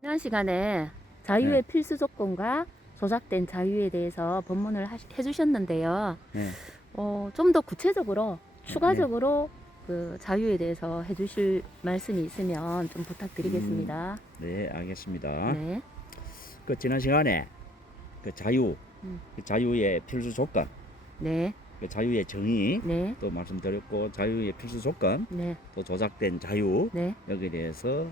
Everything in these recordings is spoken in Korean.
지난 시간에 자유의 필수 조건과 조작된 자유에 대해서 법문을 해주셨는데요. 네. 좀 더 구체적으로 추가적으로 그 자유에 대해서 해주실 말씀이 있으면 좀 부탁드리겠습니다. 네, 알겠습니다. 네. 그 지난 시간에 그 자유, 음. 그 자유의 필수 조건, 네. 그 자유의 정의 네. 또 말씀드렸고, 자유의 필수 조건, 네. 또 조작된 자유 네. 여기에 대해서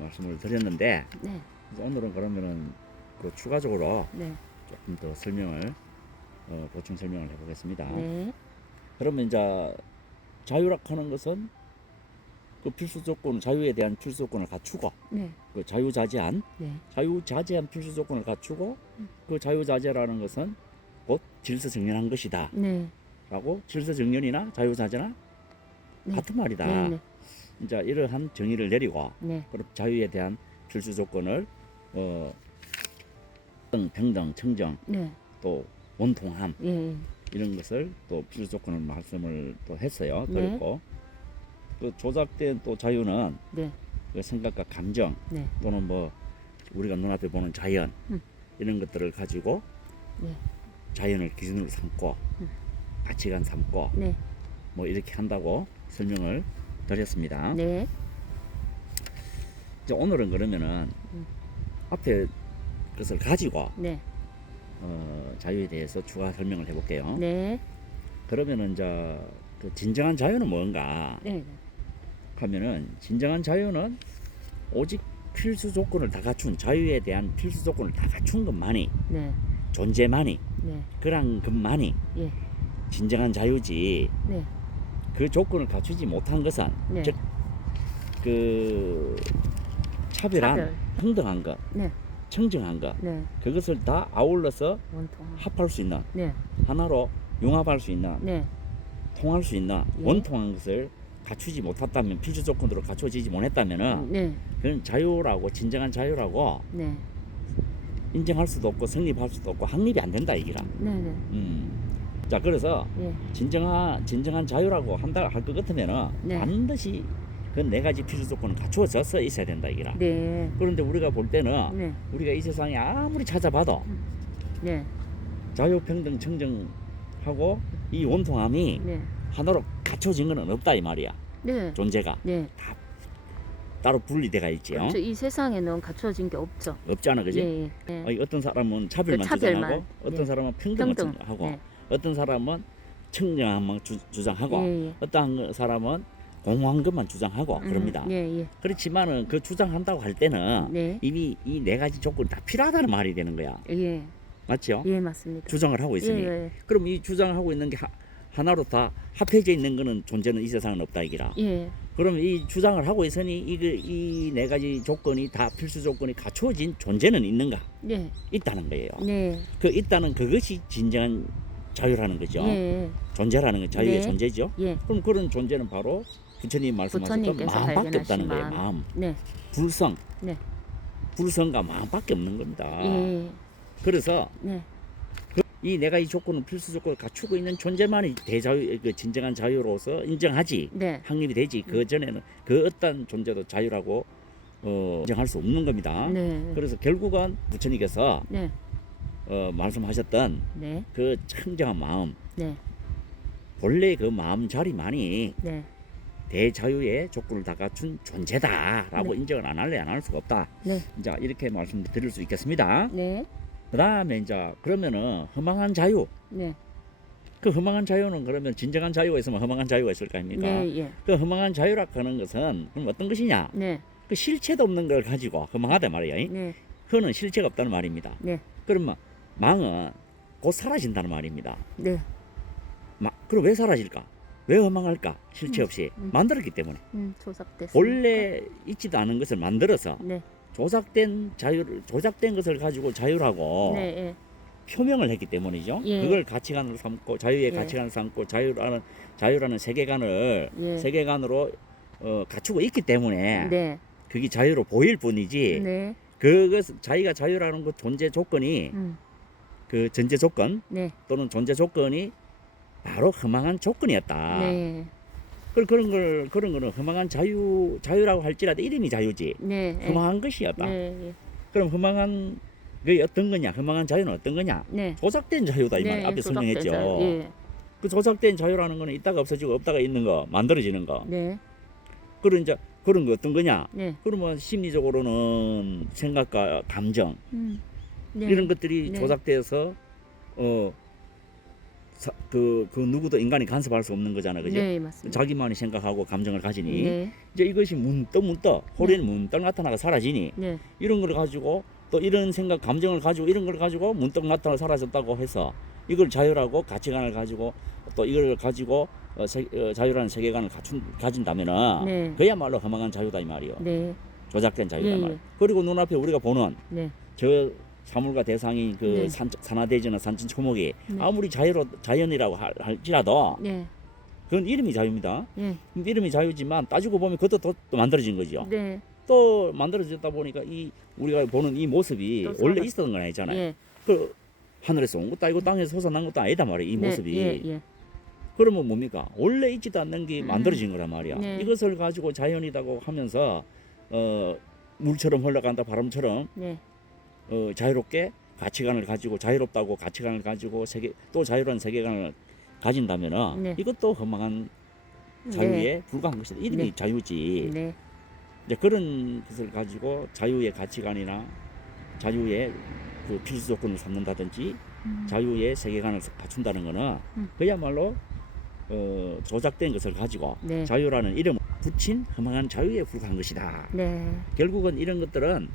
말씀을 드렸는데, 네. 그래서 오늘은 그러면은 그 추가적으로 네. 조금 더 설명을 보충 설명을 해보겠습니다. 네. 그러면 이제 자유라 하는 것은 그 필수 조건, 자유에 대한 필수 조건을 갖추고, 네. 그 자유자재한 네. 자유자재한 필수 조건을 갖추고, 그 자유자재라는 것은 곧 질서정연한 것이다 네. 라고, 질서정연이나 자유자재나 네. 같은 말이다. 네. 네. 이제 이러한 정의를 내리고, 네. 그럼 자유에 대한 필수 조건을 평등, 청정, 네. 또 원통함, 예. 이런 것을 또 필수 조건을 말씀을 또 했어요. 네. 드렸고, 그 조작된 또 자유는 네. 그 생각과 감정, 네. 또는 뭐 우리가 눈앞에 보는 자연, 이런 것들을 가지고 네. 자연을 기준으로 삼고 가치관 삼고 네. 뭐 이렇게 한다고 설명을 드렸습니다. 네. 이제 오늘은 그러면은 앞에 것을 가지고 네. 자유에 대해서 추가 설명을 해볼게요. 네. 그러면은 이제 그 진정한 자유는 뭔가 네. 하면은, 진정한 자유는 오직 필수 조건을 다 갖춘, 자유에 대한 필수 조건을 다 갖춘 것만이, 네. 존재만이, 네. 그런 것만이 예. 진정한 자유지, 네. 그 조건을 갖추지 못한 것은, 네. 즉 그 차별한, 차별. 평등한 것, 네. 청정한 것, 네. 그것을 다 아울러서 원통. 합할 수 있는, 네. 하나로 융합할 수 있는, 네. 통할 수 있는 예. 원통한 것을 갖추지 못했다면, 필수 조건으로 갖춰지지 못했다면은 네. 그건 자유라고, 진정한 자유라고 네. 인정할 수도 없고 성립할 수도 없고 확립이 안 된다 이기라. 네. 네. 자, 그래서 예. 진정한 자유라고 한다 할 것 같으면은 네. 반드시 그 네 가지 필수 조건은 갖추어져서 있어야 된다 이기라. 네. 그런데 우리가 볼 때는 네. 우리가 이 세상에 아무리 찾아봐도 네. 자유, 평등, 청정하고 이 원통함이 네. 하나로 갖춰진 것은 없다 이 말이야. 네. 존재가 네. 따로 분리돼가 있지요. 그렇죠. 이 세상에는 갖춰진 게 없죠. 없잖아, 그지? 예. 예. 예. 어떤 사람은 차별만 그 차별만. 주장하고, 어떤 예. 사람은 평등을 평등. 주장하고, 네. 어떤 사람은 청정함만 주장하고, 예. 예. 어떤 사람은 공허한 것만 주장하고 그럽니다. 예. 예. 그렇지만은 그 주장한다고 할 때는 네. 이미 이 네 가지 조건이 다 필요하다는 말이 되는 거야. 예. 맞죠? 예, 맞습니다. 주장을 하고 있으니. 예. 그럼 이 주장을 하고 있는 게 하나로 다 합해져 있는 거는, 존재는 이 세상은 없다 이기라. 예. 그럼 이 주장을 하고 있으니 이 네 가지 조건이 다, 필수 조건이 갖추어진 존재는 있는가? 예. 있다는 거예요. 네. 그 있다는 그것이 진정한 자유라는 거죠. 예. 존재라는 건 자유의 네. 존재죠. 예. 그럼 그런 존재는 바로 부처님 말씀하셨던 부처님께서 마음밖에 발견하신 없다는 거예요. 마음. 마음. 네. 불성. 네. 불성과 마음밖에 없는 겁니다. 예. 그래서 네. 이 내가 이 조건은, 필수 조건을 갖추고 있는 존재만이 대자유, 그 진정한 자유로서 인정하지, 네. 확립이 되지. 그 전에는 그 어떤 존재도 자유라고 인정할 수 없는 겁니다. 네. 그래서 결국은 부처님께서 네. 말씀하셨던 네. 그 청정한 마음, 네. 본래 그 마음 자리만이 네. 대자유의 조건을 다 갖춘 존재다라고 네. 인정을 안 할래 안 할 수가 없다. 네. 이제 이렇게 말씀드릴 수 있겠습니다. 네. 그 다음에 이제 그러면은 허망한 자유. 네. 그 허망한 자유는, 그러면 진정한 자유가 있으면 허망한 자유가 있을 거 아닙니까? 네. 예. 그 허망한 자유라 하는 것은 그럼 어떤 것이냐? 네. 그 실체도 없는 걸 가지고 허망하다 말이에요. 네. 그는 실체가 없다는 말입니다. 네. 그러면 망은 곧 사라진다는 말입니다. 네. 그럼 왜 사라질까? 왜 허망할까? 실체 없이 만들었기 때문에. 조작됐습니다. 본래 있지도 않은 것을 만들어서 네. 조작된 것을 가지고 자유라고 네. 예. 표명을 했기 때문이죠. 예. 그걸 가치관으로 삼고, 자유의 예. 가치관을 삼고, 자유라는 세계관을 예. 세계관으로 갖추고 있기 때문에 네. 그게 자유로 보일 뿐이지. 네. 자기가 자유라는 그 존재 조건이, 그 전제 조건 네. 또는 존재 조건이 바로 허망한 조건이었다. 네. 그런 거는 허망한 자유라고 할지라도 이름이 자유지. 네. 허망한 것이었다. 네. 그럼 허망한 게 어떤 거냐? 허망한 자유는 어떤 거냐? 네. 조작된 자유다 이 말. 앞에 조작된 설명했죠. 자유. 예. 그 조작된 자유라는 거는 있다가 없어지고 없다가 있는 거, 만들어지는 거. 네. 그런 이제 그런 거 어떤 거냐? 네. 그러면 심리적으로는 생각과 감정 네. 이런 것들이 네. 조작돼서 그 누구도 인간이 간섭할 수 없는 거잖아, 그죠? 네, 맞습니다. 자기만이 생각하고 감정을 가지니 네. 이제 이것이 문득 호리는 문득 나타나가 사라지니 네. 이런 걸 가지고 또 이런 생각 감정을 가지고 이런 걸 가지고 문득 나타나 사라졌다고 해서 이걸 자유라고 가치관을 가지고 또 이걸 가지고 자유라는 세계관을 가진다면은 네. 그야말로 허망한 자유다 이 말이요. 네. 조작된 자유다 예, 말. 예. 그리고 눈앞에 우리가 보는 네. 저 사물과 대상이 그 네. 산화대지나 산천초목이 네. 아무리 자연이라고 할지라도 네. 그건 이름이 자유입니다. 네. 이름이 자유지만 따지고 보면 그것도 또 만들어진 거죠. 네. 또 만들어졌다 보니까 이 우리가 보는 이 모습이 또 원래 살아. 있었던 건 아니잖아요. 예. 그 하늘에서 온 것도 아니고 땅에서 솟아난 것도 아니다 말이에요. 이 네. 모습이. 예. 예. 그러면 뭡니까? 원래 있지도 않는 게 만들어진 거란 말이야. 네. 이것을 가지고 자연이라고 하면서 물처럼 흘러간다 바람처럼 네. 자유롭게 가치관을 가지고 자유롭다고 가치관을 가지고 또 자유로운 세계관을 가진다면은 네. 이것도 허망한 자유에 불과한 것이다. 이름이 네. 자유지. 네. 이제 그런 것을 가지고 자유의 가치관이나 자유의 그 필수 조건을 삼는다든지 자유의 세계관을 갖춘다는 거는 그야말로 조작된 것을 가지고 네. 자유라는 이름을 붙인 허망한 자유에 불과한 것이다. 네. 결국은 이런 것들은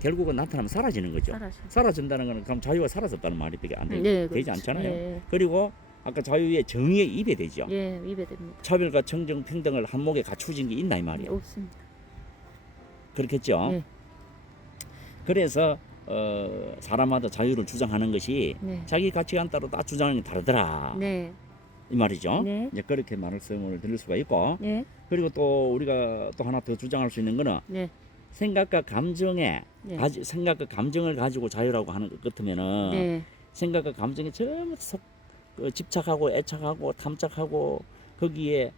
결국은 나타나면 사라지는 거죠. 살아서. 사라진다는 거는 그럼 자유가 사라졌다는 말이 안 되지, 네. 되지 그렇죠. 않잖아요. 예. 그리고 아까 자유의 정의에 입에되죠. 예. 위배됩니다. 차별과 정정 평등을 한목에 갖추어진 게 있나 이 말이에요. 없습니다. 그렇겠죠. 네. 그래서 사람마다 자유를 주장하는 것이 네. 자기 가치관 따라 다 주장하는 게 다르더라 네. 이 말이죠. 네. 이제 그렇게 말씀을 드릴 수가 있고 네. 그리고 또 우리가 또 하나 더 주장할 수 있는 거는 네. 생각과 감정에 네. 생각과 감정을 가지고 자유라고 하는 것 같으면은 네. 생각과 감정에 전부 집착하고 애착하고 탐착하고 거기에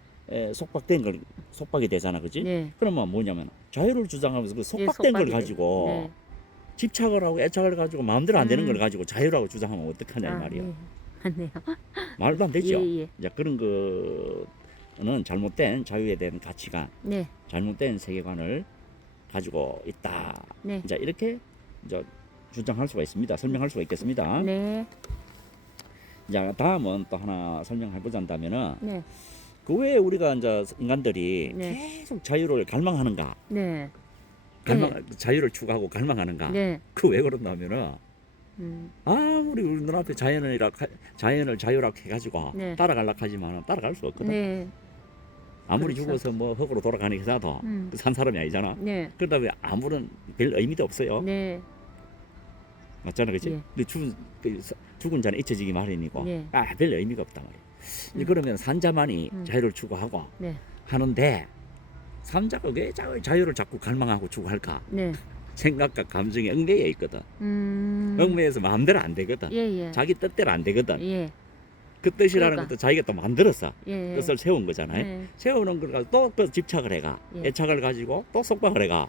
속박이 되잖아, 그지? 네. 그러면 뭐냐면 자유를 주장하면서 그 속박된 속박이 걸 돼. 가지고 네. 집착을 하고 애착을 가지고 마음대로 안 되는 음. 걸 가지고 자유라고 주장하면 어떡하냐 이 말이야. 네. 맞네요. 말도 안 되죠. 예, 예. 이제 그런 거는 잘못된 자유에 대한 가치관, 네. 잘못된 세계관을 가지고 있다. 네. 이제 이렇게 이제 주장할 수가 있습니다. 설명할 수가 있겠습니다. 네. 자, 다음은 또 하나 설명해 보자면은 네. 그 왜 우리가 이제 인간들이 네. 계속 자유를 갈망하는가? 네. 자유를 추구하고 갈망하는가? 네. 그 왜 그런다면은 음. 아무리 우리 눈앞에 자연을 자유라고 해가지고 네. 따라가려고 하지만 따라갈 수 없거든. 네. 아무리 그렇죠. 죽어서 뭐 흙으로 돌아가는 회사도 산 사람이 아니잖아. 네. 그러다 보니 아무런 별 의미도 없어요. 네. 맞잖아, 그렇지? 예. 근데 죽은 자는 잊혀지기 마련이고, 예. 별 의미가 없단 말이야. 이제 그러면 산자만이 음. 자유를 추구하고 네. 하는데 산자가 왜 자유를 자꾸 갈망하고 추구할까? 네. 생각과 감정에 얽매여 있거든. 얽매여서 마음대로 안 되거든. 예, 예. 자기 뜻대로 안 되거든. 예. 그 뜻이라는 그러니까. 것도 자기가 또 만들었어. 예. 뜻을 세운 거잖아요. 네. 세우는 걸 가지고 또 그 집착을 해가. 예. 애착을 가지고 또 속박을 해가.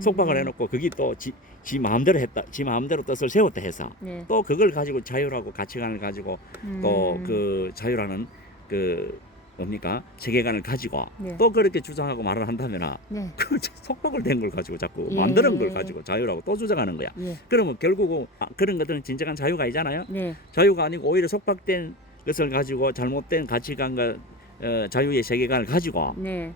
속박을 해놓고 그게 또 지 마음대로 했다. 지 마음대로 뜻을 세웠다 해서 네. 또 그걸 가지고 자유라고 가치관을 가지고 또 그 자유라는 그 뭡니까 세계관을 가지고 네. 또 그렇게 주장하고 말을 한다면 네. 그 속박을 된 걸 가지고 자꾸 예. 만드는 걸 가지고 자유라고 또 주장하는 거야. 예. 그러면 결국은 그런 것들은 진정한 자유가 아니잖아요. 네. 자유가 아니고 오히려 속박된 것을 가지고 잘못된 가치관과 자유의 세계관을 가지고 네.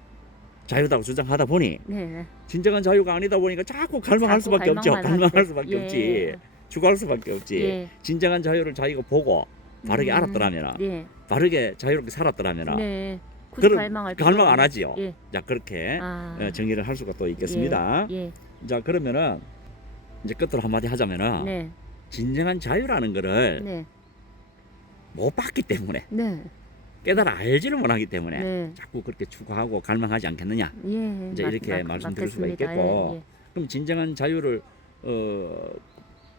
자유다고 주장하다 보니 네. 진정한 자유가 아니다 보니까 자꾸 갈망할 자꾸 수밖에 없죠. 갈망만 갈망할 하게. 수밖에 예. 없지. 추구할 수밖에 없지. 예. 진정한 자유를 자기가 보고 바르게 알았더라면 네. 바르게 자유롭게 살았더라면 네. 굳이 갈망할 필요 갈망 안 없네. 하지요. 예. 자 그렇게 아. 정의를 할 수가 또 있겠습니다. 예. 예. 자 그러면은 이제 끝으로 한마디 하자면은 네. 진정한 자유라는 거를 네. 못 봤기 때문에 네. 깨달아 알지를 못하기 때문에 네. 자꾸 그렇게 추구하고 갈망하지 않겠느냐. 예. 이제 이렇게 말씀드릴 수가 맞겠습니다. 있겠고 예. 그럼 진정한 자유를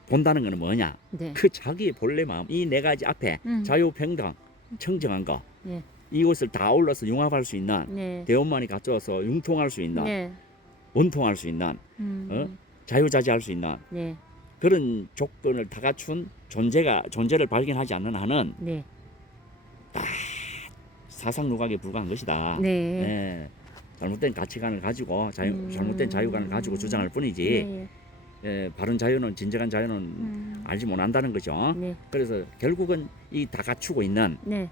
본다는 것은 뭐냐? 네. 그 자기의 본래 마음 이 네 가지 앞에 자유, 평등, 청정한 거 예. 이것을 다 아울러서 융합할 수 있는 네. 대원만이 갖춰서 융통할 수 있는 네. 원통할 수 있는 자유자재할 수 있는 네. 그런 조건을 다 갖춘 존재를 발견하지 않는 한은 네. 사상누각에 불과한 것이다. 네. 예, 잘못된 가치관을 가지고 잘못된 자유관을 가지고 주장할 뿐이지 네. 예, 바른 자유는 진정한 자유는 알지 못한다는 거죠. 네. 그래서 결국은 이 다 갖추고 있는 네.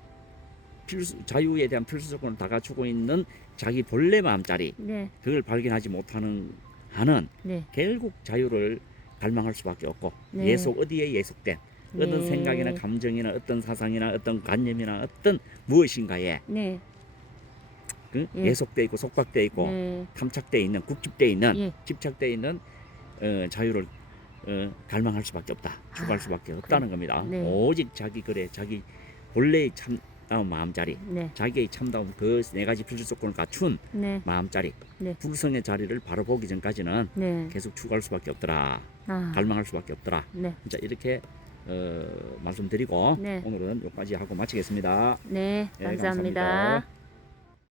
자유에 대한 필수 조건을 다 갖추고 있는 자기 본래 마음자리 네. 그걸 발견하지 못하는 한은 네. 결국 자유를 갈망할 수밖에 없고 네. 예속 어디에 예속된 어떤 네. 생각이나 감정이나 어떤 사상이나 어떤 관념이나 어떤 무엇인가에 네. 그 예. 예속돼 있고 속박돼 있고 네. 탐착돼 있는 국집돼 있는 예. 집착돼 있는 자유를 갈망할 수밖에 없다. 추구할 수밖에 없다는 겁니다. 네. 오직 자기 본래의 참다운 마음자리, 네. 자기의 참다운 그 네 가지 필수 조건을 갖춘 네. 마음자리, 네. 불성의 자리를 바로 보기 전까지는 네. 계속 추구할 수밖에 없더라. 아. 갈망할 수밖에 없더라. 네. 자, 이렇게 말씀드리고 네. 오늘은 여기까지 하고 마치겠습니다. 네. 네, 감사합니다. 감사합니다.